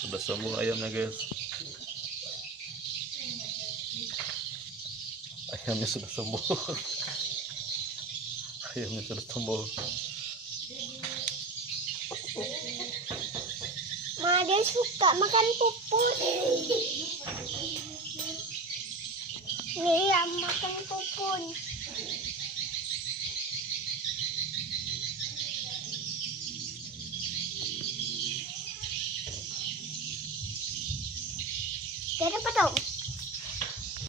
Sudah sembuh ayamnya guys. Ayamnya sudah sembuh. Ayamnya sudah sembuh. Dia suka makan pupus. Nih yang makan pupun. Dia dapat tahu.